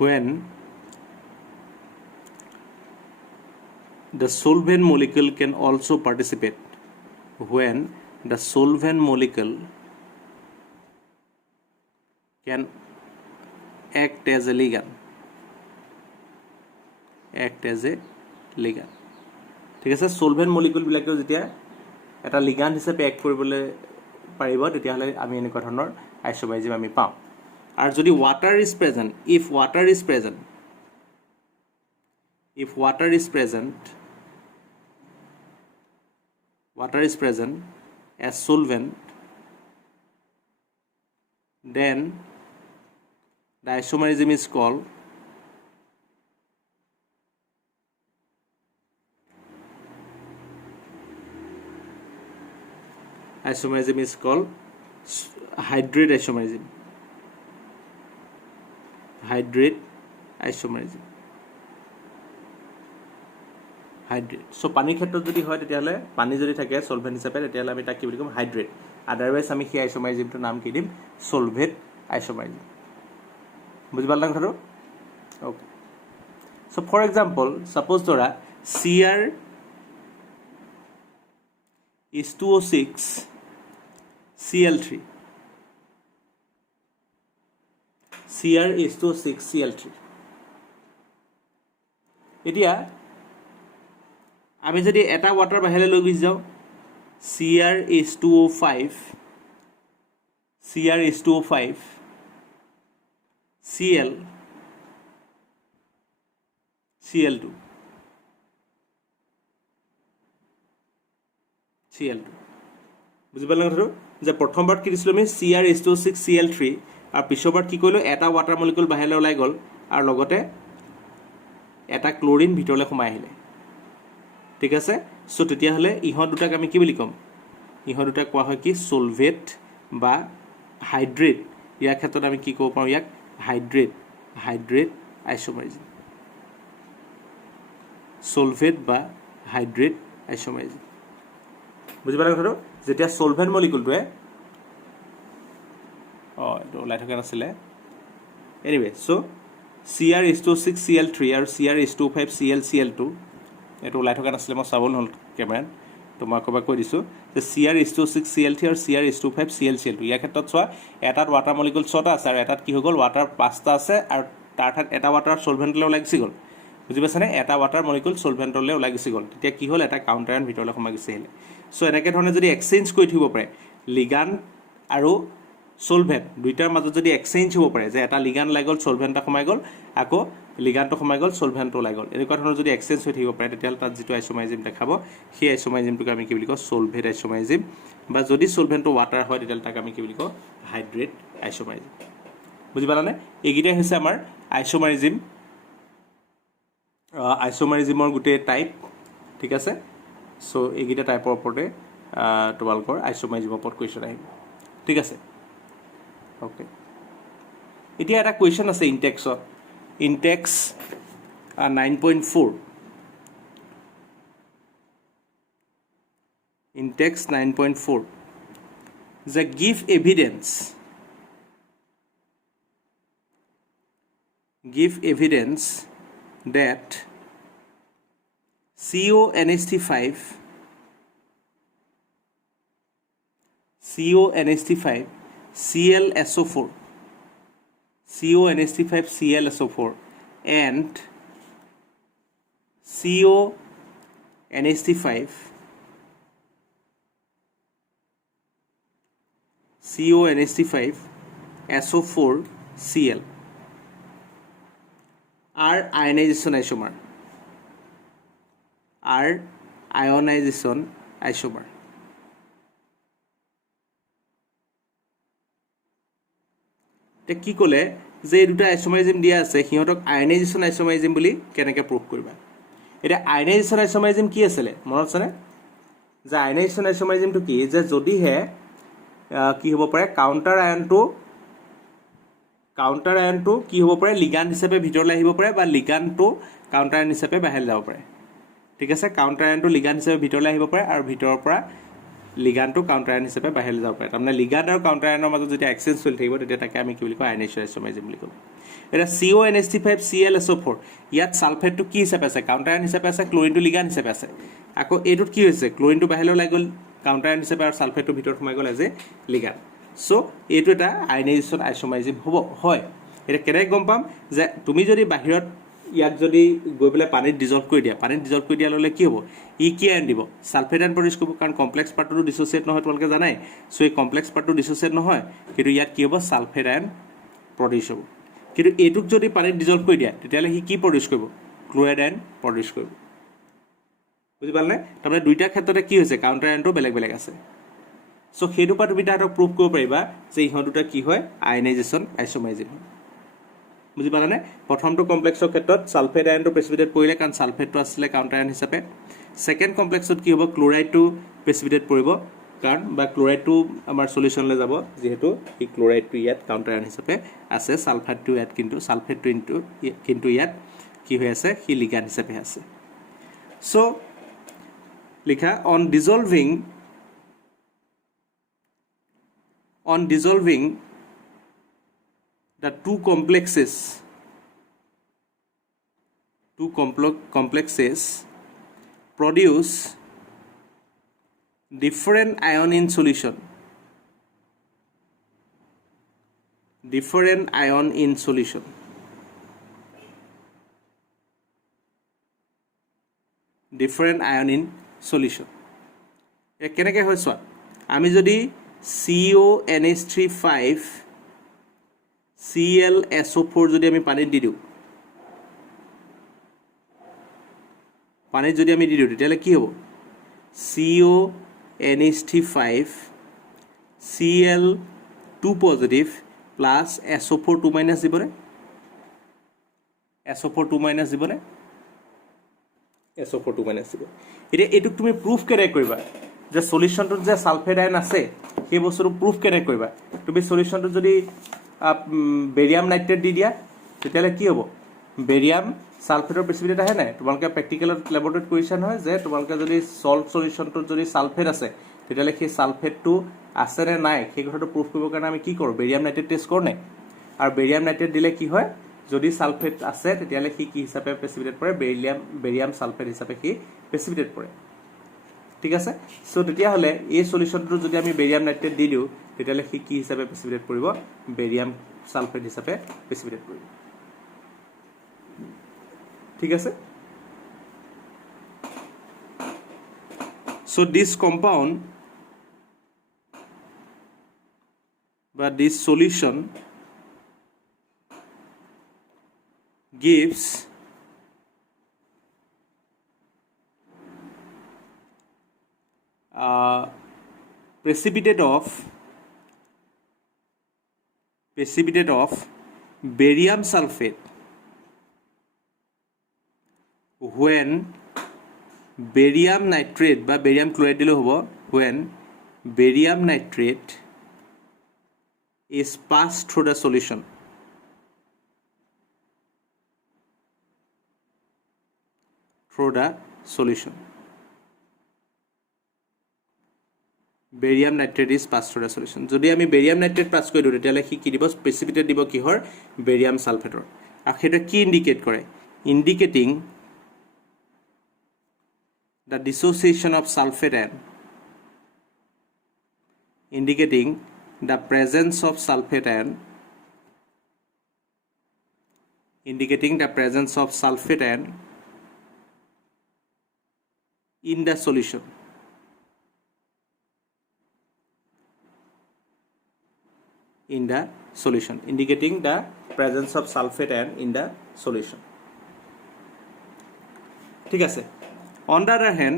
when the solvent molecule can also participate when the solvent molecule can act as a ligand ঠিক আছে solvent molecule বিলাকেও যেতিয়া এটা ligand হিচাপে এক্ট কৰিবলৈ পাৰিব তেতিয়াহ'লে আমি এনেকুৱা ধৰণৰ আইসোমাৰিজম আমি পাওঁ আৰু যদি water is present if water is present as solvent then the isomerism is called hydrate isomerism hydrate so পানীৰ ক্ষেত্ৰত যদি হয় তেতিয়াহ'লে পানী যদি থাকে সলভেন্ট হিচাপে তেতিয়াহ'লে আমি তাক কি বুলি ক'ম হাইড্ৰেট আদাৰৱাইজ আমি সেই আইসোমাৰিজমটোৰ নাম কি দিম সলভেট আইসোমাৰিজম বুজি পালা কথাটো okay so for example suppose ধৰা Cr is 2O6 Cl3 Cr is 2O6 Cl3 এতিয়া আমি যদি এটা ওয়াটাৰ বাহিৰলৈ লৈ গুচি যাওঁ CrH2O5 Cl Cl2 বুজি পালে কথাটো যে প্ৰথমবাৰ কি দিছিলোঁ আমি CrH2O6 Cl3 আৰু পিছৰবাৰ কি কৰিলোঁ এটা ৱাটাৰ মলিকুল বাহিৰলৈ ওলাই গ'ল আৰু লগতে এটা ক্লোৰিন ভিতৰলৈ সোমাই আহিলে ঠিক আছে সো তেতিয়াহ'লে ইহঁত দুটাক আমি কি বুলি ক'ম ইহঁত দুটাক কোৱা হয় কি সলভেট বা হাইড্ৰেট ইয়াৰ ক্ষেত্ৰত আমি কি ক'ব পাৰোঁ ইয়াক হাইড্ৰেট আইসোমাৰিজিম সলভেট বা হাইড্ৰেট আইসোমাৰিজিম বুজি পালে কথাটো যেতিয়া সলভেন্ট মলিকুলটোৱে এইটো ওলাই থকা নাছিলে এনিৱে সো CrH2O6 Cl3 আৰু CrH2O5 Cl2 এইটো ওলাই থকা নাছিলে মই চাব নহ'ল কেমেৰাত তো মই ক'ৰবাত কৈ দিছোঁ যে CrH2O6 Cl3 আৰু CrH2O5 Cl2 ইয়াৰ ক্ষেত্ৰত চোৱা এটাত ৱাটাৰ মলিকুল 6টা আছে আৰু এটাত কি হৈ গ'ল ৱাটাৰ 5টা আছে আৰু তাৰ ঠাইত এটা ৱাটাৰ সলভেণ্টলৈ ওলাই গুচি গ'ল বুজি পাইছেনে এটা ৱাটাৰ মলিকুল সলভেণ্টলৈ ওলাই গুচি গ'ল তেতিয়া কি হ'ল এটা কাউণ্টাৰ আয়ন ভিতৰলৈ সোমাই গুচি আহিলে সো এনেকৈ ধৰণে যদি এক্সচেঞ্জ কৰি থাকিব পাৰে লিগাণ্ড আৰু সলভেণ্ট দুইটাৰ মাজত যদি এক্সচেঞ্জ হ'ব পাৰে যে এটা লিগাণ্ড ওলাই গ'ল সলভেণ্ট এটা সোমাই গ'ল আকৌ লিগাণ্ডটো সোমাই গ'ল সলভেণ্টটো ওলাই গ'ল এনেকুৱা ধৰণৰ যদি এক্সচেঞ্জ হৈ থাকিব পাৰে তেতিয়াহ'লে তাত যিটো আইসোমাৰিজিম দেখাব সেই আইসোমাৰিজিমটোক আমি কি বুলি কওঁ সলভেট আইসোমাৰিজিম বা যদি সলভেণ্টটো ৱাটাৰ হয় তেতিয়াহ'লে তাক আমি কি বুলি কওঁ হাইড্ৰেট আইসোমাৰিজিম বুজি পালানে এইকেইটাই হৈছে আমাৰ আইসোমাৰিজিমৰ গোটেই টাইপ ঠিক আছে সো এইকেইটা টাইপৰ ওপৰতে তোমালোকৰ আইসোমাৰিজিমৰ ওপৰত কুৱেশ্যন আহিব ঠিক আছে ওকে এতিয়া এটা কুৱেশ্যন আছে ইনটেক্সত ইনটেক্স 9.4 ইনটেক্স 9.4 যে give evidence that CONH5 ClSO4 and CONH5SO4Cl are ionization isomer কি ক'লে যে এই দুটা আইসোমাৰিজিম দিয়া আছে সিহঁতক আয়নাইজেশ্যন আইসোমাৰিজিম বুলি কেনেকৈ প্ৰুভ কৰিবা এতিয়া আয়নাইজেশ্যন আইসোমাৰিজিম কি আছিলে মনত আছেনে যে আয়নাইজেশ্যন আইসোমাৰিজিমটো কি যে যদিহে কি হ'ব পাৰে কাউণ্টাৰ আয়নটো কি হ'ব পাৰে লিগাণ্ড হিচাপে ভিতৰলৈ আহিব পাৰে বা লিগাণ্ডটো কাউণ্টাৰ আয়ন হিচাপে বাহিৰলৈ যাব পাৰে ঠিক আছে কাউণ্টাৰ আয়নটো লিগাণ্ড হিচাপে ভিতৰলৈ আহিব পাৰে আৰু ভিতৰৰ পৰা লিগাণ্ডটো কাউণ্টাৰ আয়ন হিচাপে বাহিৰলৈ যাব পাৰে তাৰমানে লিগাণ্ড আৰু কাউণ্টাৰ আয়নৰ মাজত যেতিয়া এক্সচেঞ্জ চলি থাকিব তেতিয়া তাকে আমি কি বুলি কওঁ আয়নাইজেশ্যন আইসোমাৰিজিম বুলি কওঁ এতিয়া CONH5 ClSO4 ইয়াত ছালফেটটো কি হিচাপে আছে কাউণ্টাৰ আয়ন হিচাপে আছে ক্লোৰিনটো লিগাণ্ড হিচাপে আছে আকৌ এইটোত কি হৈছে ক্লোৰিনটো বাহিৰলৈ ওলাই গ'ল কাউণ্টাৰ আয়ন হিচাপে আৰু ছালফেটটো ভিতৰত সোমাই গ'ল এজ এ লিগাণ্ড সো এইটো এটা আয়নাইজেশ্যন আইসোমাৰিজিম হয় এটা কেনেকৈ গম পাম যে তুমি যদি বাহিৰত ইয়াক যদি গৈ পেলাই পানীত ডিজলভ কৰি দিয়া ল'লে কি হ'ব কি আয়ন দিব ছালফেট আয়ন প্ৰডিউচ কৰিব কাৰণ কমপ্লেক্স পাৰ্টটো ডিছ'চিয়েট নহয় তোমালোকে জানাই সো এই কমপ্লেক্স পাৰ্টটো ডিছ'চিয়েট নহয় কিন্তু ইয়াত কি হ'ব ছালফেট আয়ন প্ৰডিউচ হ'ব কিন্তু এইটোক যদি পানীত ডিজলভ কৰি দিয়া তেতিয়াহ'লে সি কি প্ৰডিউচ কৰিব ক্ল'ৰাইড আয়ন প্ৰডিউচ কৰিব বুজি পালানে তাৰমানে দুইটা ক্ষেত্ৰতে কি হৈছে কাউণ্টাৰ আয়নটো বেলেগ বেলেগ আছে সো সেইটোৰ পৰা তুমি তাহাঁতক প্ৰুভ কৰিব পাৰিবা যে ইহঁত দুটা কি হয় আয়নাইজেশ্যন আইসোমাৰিজিম হয় বুজি পালানে প্ৰথমটো কমপ্লেক্সৰ ক্ষেত্ৰত ছালফেট আয়নটো প্ৰেচিপিটেট পৰিলে কাৰণ ছালফেটটো আছিলে কাউণ্টাৰ আয়ন হিচাপে ছেকেণ্ড কমপ্লেক্সত কি হ'ব ক্ল'ৰাইডটো প্ৰেচিপিটেট পৰিব কাৰণ বা ক্ল'ৰাইডটো আমাৰ সলিউশ্যনলৈ যাব যিহেতু এই ক্ল'ৰাইডটো ইয়াত কাউণ্টাৰ আয়ন হিচাপে আছে ছালফেটটো কিন্তু ইয়াত কি হৈ আছে সি লিগাণ্ড হিচাপে আছে চ' লিখা on dissolving the two complexes produce different ion in solution different ion in solution. কেনেকৈ হয় চোৱা আমি যদি CONH3 ClSO4 যদি আমি পানীত দি দিওঁ তেতিয়াহ'লে কি হ'ব CONH3 Cl2 positive plus SO4 2 minus দিবনে SO4 2 মাইনাছ দিবনে SO4 2 মাইনাছ দিব এতিয়া এইটোক তুমি প্ৰুফ কেনেকৈ কৰিবা যে সলিউশনটোত যে সালফেট আয়ন আছে সেই বস্তুটো প্ৰুফ কেনেকৈ কৰিবা তুমি সলিউশনটোত যদি বেৰিয়াম নাইট্ৰেট দি দিয়া তেতিয়াহ'লে কি হ'ব বেৰিয়াম সালফেটৰ প্ৰেচিপিটেট আহে নাই তোমালোকে প্ৰেক্টিকেলত লেবৰেটৰীত কৰিছা নহয় যে তোমালোকে যদি সল্ট সলিউশনটোত যদি সালফেট আছে তেতিয়াহ'লে সেই সালফেটটো আছে নে নাই সেই কথাটো প্ৰুফ কৰিবৰ কাৰণে আমি কি কৰোঁ বেৰিয়াম নাইট্ৰেট টেষ্ট কৰোঁ নে আৰু বেৰিয়াম নাইট্ৰেট দিলে কি হয় যদি সালফেট আছে তেতিয়াহ'লে সি কি হিচাপে প্ৰেচিপিটেট পৰে বেৰিয়াম সালফেট হিচাপে সি প্ৰেচিপিটেট পৰে ঠিক আছে সো তেতিয়াহ'লে এই সলিউশনটো যদি আমি বেৰিয়াম নাইট্ৰেট দি দিওঁ তেতিয়াহ'লে সি কি হিচাপে প্ৰেচিপিটেট কৰিব বেৰিয়াম সালফেট হিচাপে প্ৰেচিপিটেট কৰিব ঠিক আছে so this compound but this solution gives precipitate of barium sulfate when barium nitrate বা barium chloride দিলে হ'ব when barium nitrate is passed through the solution barium nitrate is passed through the solution যদি আমি barium nitrate পাছ কৰি দিওঁ তেতিয়াহ'লে কি দিব প্ৰেচিপিটেট দিব কিহৰ barium sulfateৰ আৰু সেইটো কি ইন্ডিকেট কৰে indicating the dissociation of sulfate ion indicating the presence of sulfate ion in the solution indicating the presence of sulfate ion in the solution ঠিক আছে on the other hand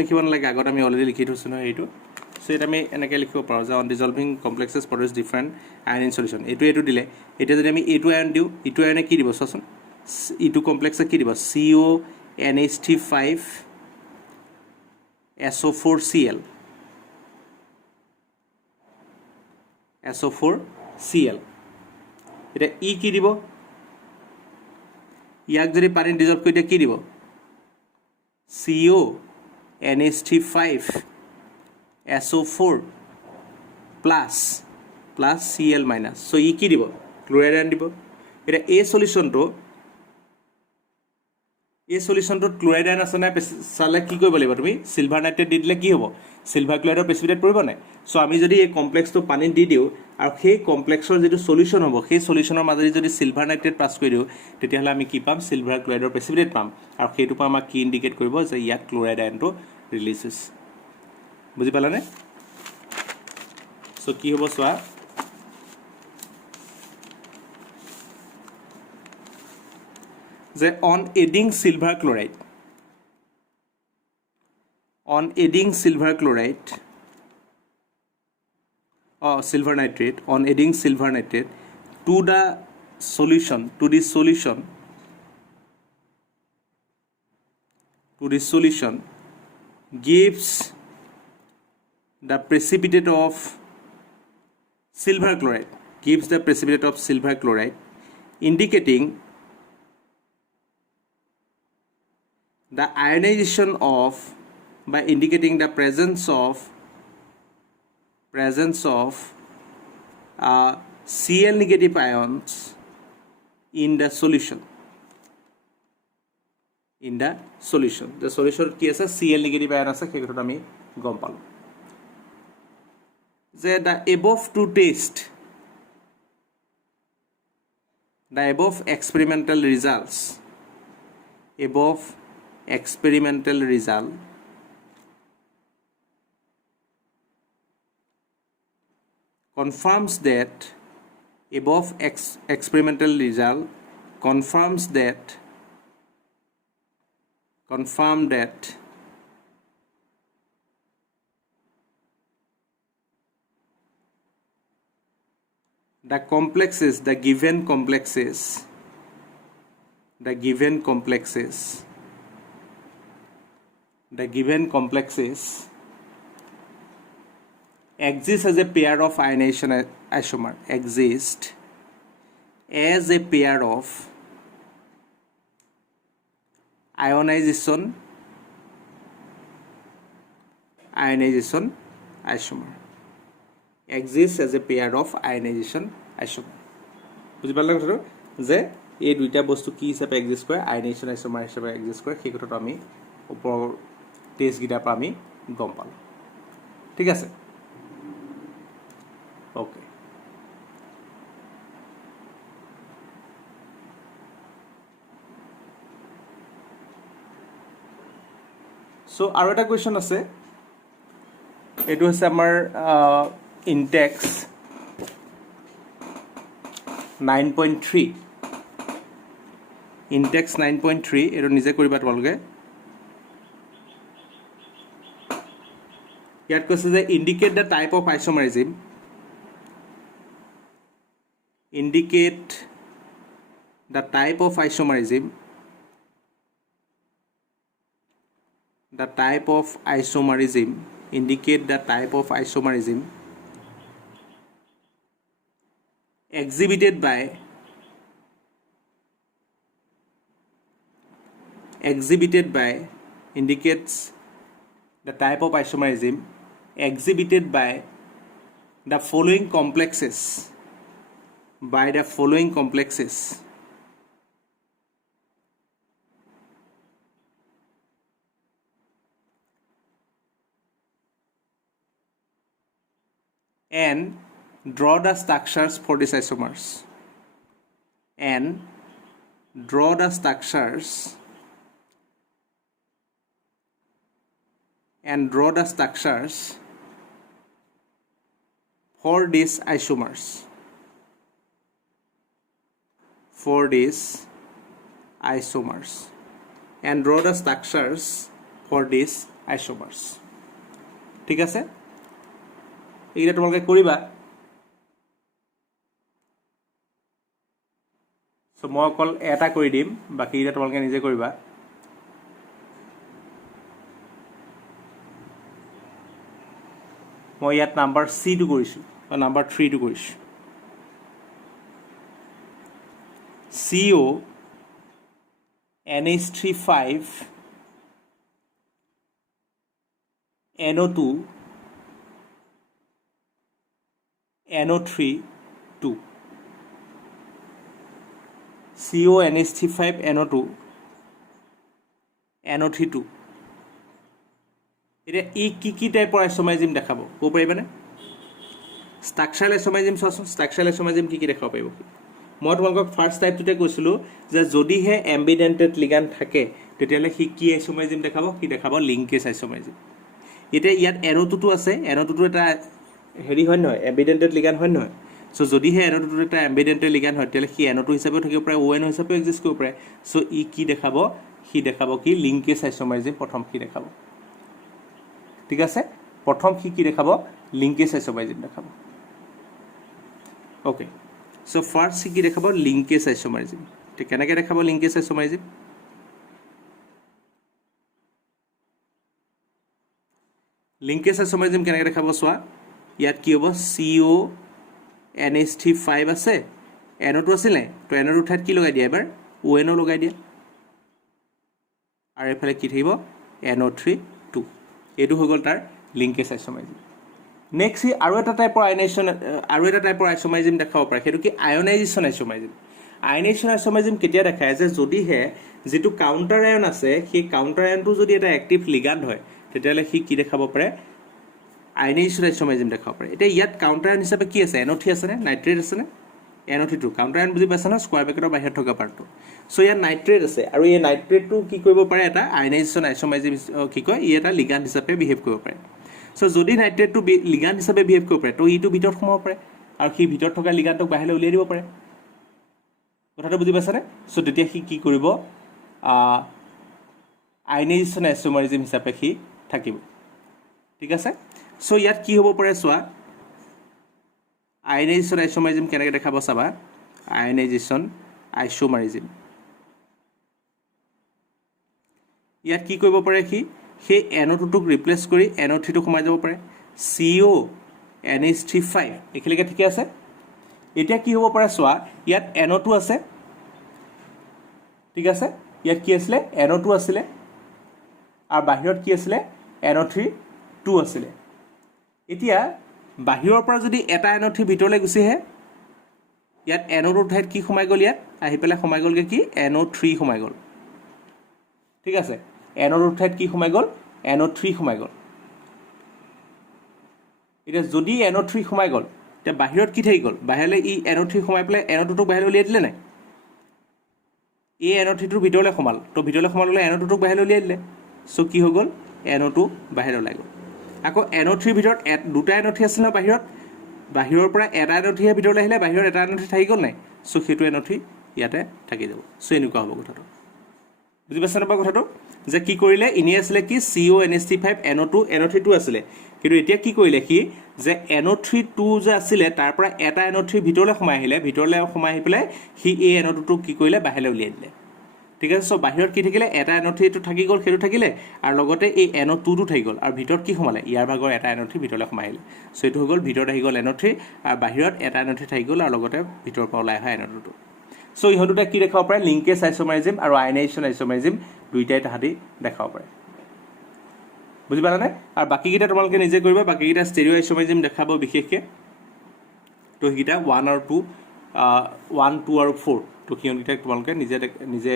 লিখিব নালাগে আগত আমি অলৰেডি লিখি থৈছোঁ নহয় এইটো সো এটা আমি এনেকৈ লিখিব পাৰোঁ যে on dissolving complexes produce different Ayan in solution এইটো দিলে এতিয়া যদি আমি এইটো আয়ন দিওঁ ইটো আয়নে কি দিব চোৱাচোন ইটো কমপ্লেক্সে কি দিব CONH3 SO4 Cl এটা ই কি দিব ইয়াক যদি পানী ডিজলভ কৰি দিয়ে কি দিব CONH3 SO4 plus Cl minus so ই কি দিব ক্লোৰাইড আয়ন দিব এটা এই সলিউশনটোত ক্লোৰাইড আয়ন আছে নাই চালে কি কৰিব লাগিব তুমি সিলভাৰ নাইট্ৰেট দি দিলে কি হ'ব সিলভাৰ ক্লোৰাইডৰ প্ৰেচিপিটেট পৰিব নাই সো আমি যদি এই কমপ্লেক্সটো পানীত দি দিওঁ আৰু সেই কমপ্লেক্সৰ যিটো সলিউশন হ'ব সেই সলিউশনৰ মাজেদি যদি সিলভাৰ নাইট্ৰেট পাছ কৰি দিওঁ তেতিয়াহ'লে আমি কি পাম সিলভাৰ ক্লোৰাইডৰ প্ৰেচিপিটেট পাম আৰু সেইটো পৰা আমাক কি ইণ্ডিকেট কৰিব যে ইয়াত ক্লোৰাইড আয়নটো ৰিলিজ হৈছে বুজি পালানে সো কি হ'ব চোৱা যে on adding silver nitrate to the solution gives the precipitate of silver chloride indicating the ionization of by indicating the presence of Cl negative ions in the solution in the solution. The solution কি আছে Cl negative ion আছে সেই কথাটো আমি গম পালো যে the above experimental results confirms that the given complexes exist as a pair of ionization isomer ionization isomer exists as a pair of ionization isomer বুজি পালে কথাটো যে এই দুইটা বস্তু কি হিচাপে এক্সিষ্ট কৰে আয়নাইজেশ্যন আইসোমাৰ হিচাপে এক্সিষ্ট কৰে সেই কথাটো আমি ওপৰৰ টেষ্ট গিটাৰ পৰা আমি গম পালো ঠিক আছে ওকে সো আৰু এটা কোৱেশ্চন আছে এইটো হৈছে আমাৰ ইনটেক্স 9.3 ইনটেক্স 9.3 এটো নিজে কৰিবা তোমালোকে ইয়াত কৈছে যে indicate the type of isomerism indicate the type of isomerism exhibited by indicates the type of isomerism exhibited by the following complexes and draw the structures for these isomers for these isomers ঠিক আছে এইটা তোমালোকে কৰিবা সো মই অকল এটা কৰি দিম বাকি এটা তোমালোকে নিজে কৰিবা মই ইয়াত নাম্বাৰ সি টু কৰিছো বা নাম্বাৰ 3 টু কৰিছো CO NH35 NO2 NO3 2 CO NH35 NO2 NO3 2 এটা কি টাইপৰ আইসোমাৰিজম দেখাব কো পাৰিবানে স্ট্ৰাকচাৰাল আইসোমাৰিজম চাচোন স্ট্ৰাকচাৰাল আইসোমাৰিজম কি দেখাব পাৰিব মই তোমালোকক ফাৰ্স্ট টাইপটোতে কৈছিলো যে যদিহে এম্বিডেন্টেড লিগান্ড থাকে তেতিয়ালে কি আইসোমাৰিজম দেখাব কি দেখাব লিংকেজ আইসোমাৰিজম এটা ইয়াত NO2 টো আছে NO2 টো এটা হেৰি হয় নহয় এম্বিডেন্টেড লিগান্ড হয় নহয় সো যদিহে NO2 টো এটা এম্বিডেন্টেড লিগান্ড হয় তেতিয়ালে কি NO2 হিচাপে থাকিব পাৰে ONO হিচাপে এক্সিষ্ট কৰিব পাৰে সো কি দেখাব কি লিংকেজ আইসোমাৰিজম প্ৰথম কি দেখাব ঠিক আছে প্ৰথম কি দেখাব লিংকেজ আইসোমাৰিজম দেখাব ওকে সো ফাৰ্স্ট কি দেখাব লিংকেজ আইসোমাৰিজম ঠিক কেনেকৈ দেখাব লিংকেজ আইসোমাৰিজম লিংকেজ আইসোমাৰিজম কেনেকৈ দেখাব চোৱা ইয়াত কি হ'ব CO NH35 আছে NO2 আছিল নাই তো NO2 ঠাইত কি লগাই দিয়া এবাৰ ONO লগাই দিয়া আৰু এফালে কি থাকিব NO3 2 এটো হৈ গল তাৰ লিংকেজ আইসোমাৰিজম নেক্সট আৰু এটা টাইপৰ আইসোমাৰিজম দেখাব পাৰে হেতু কি আয়নাইজেশ্যন আইসোমাৰিজম কেতিয়া দেখায় যে যদিহে যেটো কাউন্টাৰ আয়ন আছে সেই কাউন্টাৰ আয়নটো যদি এটা এক্টিভ লিগান্ড হয় তেতিয়ালে সি কি দেখাব পাৰে আয়নাইজেশ্যন আইসোমাৰজিম দেখাব পাৰে এতিয়া ইয়াত কাউন্টাৰ আয়ন হিচাপে কি আছে NO3 আছে নে নাইট্ৰেট আছে নে NO3 কাউন্টাৰ আয়ন বুজি পাইছা না স্কয়াৰ ব্ৰেকেটৰ বাহিৰত থকা পাৰ্টটো সো ইয়াত নাইট্ৰেট আছে আৰু এই নাইট্ৰেটটো কি কৰিব পাৰে এটা আয়নাইজেশ্যন আইসোমাৰজিম কি কয় ই এটা লিগান্ড হিচাপে বিহেভ কৰিব পাৰে সো যদি নাইট্ৰেটটো লিগান্ড হিচাপে বিহেভ কৰিব পাৰে তো ইটো ভিতৰত সোমাব পাৰে আৰু সি ভিতৰত থকা লিগান্ডক বাহিৰলৈ উলিয়াই দিব পাৰে কথাটো বুজি পাইছা নে সো তেতিয়া সি কি কৰিব আয়নাইজেশ্যন আইসোমাৰজিম হিচাপে সি থাকিব ঠিক আছে সো ইয়াত কি হ'ব পাৰে চোৱা আয়নাইজেশ্যন আইসোমাৰজিম কেনেকৈ দেখাব চাবা আয়নাইজেশ্যন আইসোমাৰজিম ইয়াত কি কৰিব পাৰে সি সেই NO2 টোক ৰিপ্লেস কৰি NO3 টো সোমাই যাব পাৰে CO NH35 এখিলৈকে ঠিক আছে এতিয়া কি হ'ব পাৰে চোৱা ইয়াত NO2 আছে ঠিক আছে ইয়াত কি আছিল NO2 আছিল আৰু বাহিৰত কি আছিল NO3 2 আছিল এতিয়া বাহিৰৰ পৰা যদি এটা NO3 ভিতৰলৈ গুচি আহে ইয়াত NO2 ঠাইত কি সোমাই গল ইয়াত আহি পেলাই সোমাই গলগে কি NO3 সোমাই গল ঠিক আছে NO2 ঠাইত কি সোমাই গল NO3 সোমাই গল এটা যদি NO3 সোমাই গল তে বাহিৰত কি থাকি গল বাহিৰলৈ ই NO3 সোমাই পেলাই NO2 টোক বাহিৰলৈ উলিয়াই দিলে নাই এই NO3 টোৰ ভিতৰলৈ সোমাল তো ভিতৰলৈ সোমাললে NO2 টোক বাহিৰলৈ উলিয়াই দিলে সো কি হৈ গল NO2 বাহিৰলৈ ওলাই গল আকৌ NO3 ভিতৰত দুটা NO3 আছিল না বাহিৰৰ পৰা এটা NO3 ভিতৰলৈ আহিলে বাহিৰৰ এটা NO3 থাকি গল নাই সো হেতু NO3 ইয়াতে থাকি যাব সো এনেকুৱা হ'ব কথাটো বুজি পাইছানে বা কথাটো যে কি কৰিলে ইনি আছিল কি CO NH35 NO2 NO3 2 আছিল কিন্তু এতিয়া কি কৰিলে কি যে NO3 2 যে আছিল তাৰ পৰা এটা NO3 ভিতৰলৈ সোমাই আহিলে ভিতৰলৈ সোমাই আহি পেলাই হি এই NO2 টো কি কৰিলে বাহিৰলৈ উলিয়াই দিলে ঠিক আছে সো বাহিৰত কি থাকিলে এটা NO3 টো থাকি গল হেতু থাকিলে আৰু লগতে এই NO2 টো থাকি গল আৰু ভিতৰত কি সোমালে ইয়াৰ ভাগৰ এটা NO3 ভিতৰলৈ সোমাই আহিলে সো এটো হৈ গল ভিতৰত আহি গল NO3 আৰু বাহিৰত এটা NO3 থাকি গল আৰু লগতে ভিতৰৰ পৰা ওলাই আহা NO2 টো সো ইহতুটা কি দেখাব পাৰে লিংকেজ আইসোমাৰজিম আৰু আয়নাইজেশ্যন আইসোমাৰজিম দুইটাই তাহাঁতি দেখাব পাৰে বুজি পালানে আৰু বাকিকিটা তোমালোকে নিজে কৰিবা বাকিকিটা ষ্টেৰিও আইসোমাৰজিম দেখাব বিশেষকৈ তো হিটা 1 আৰু 2 1 2 আৰু 4 তো কিয়নকিটা তোমালোকে নিজে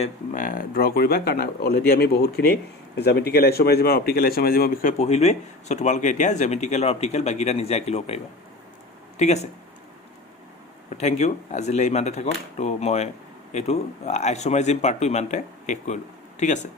ড্ৰ কৰিবা কাৰণ অলৰেডি আমি বহুতখিনি জ্যামিতিক্যাল আইসোমাৰজিম আৰু অপটিক্যাল আইসোমাৰজিমৰ বিষয়ে পঢ়িলোৱে সো তোমালোকে এতিয়া জ্যামিতিক্যাল আৰু অপটিক্যাল বাকিটা নিজে আঁকি ল'ব পাৰিবা ঠিক আছে থ্যাংক ইউ আজিলৈ ইমানতে থাকক তো মই এইটো আইসোমাৰজিম পাৰ্টটো ইমানতে শেষ কৰিলোঁ ঠিক আছে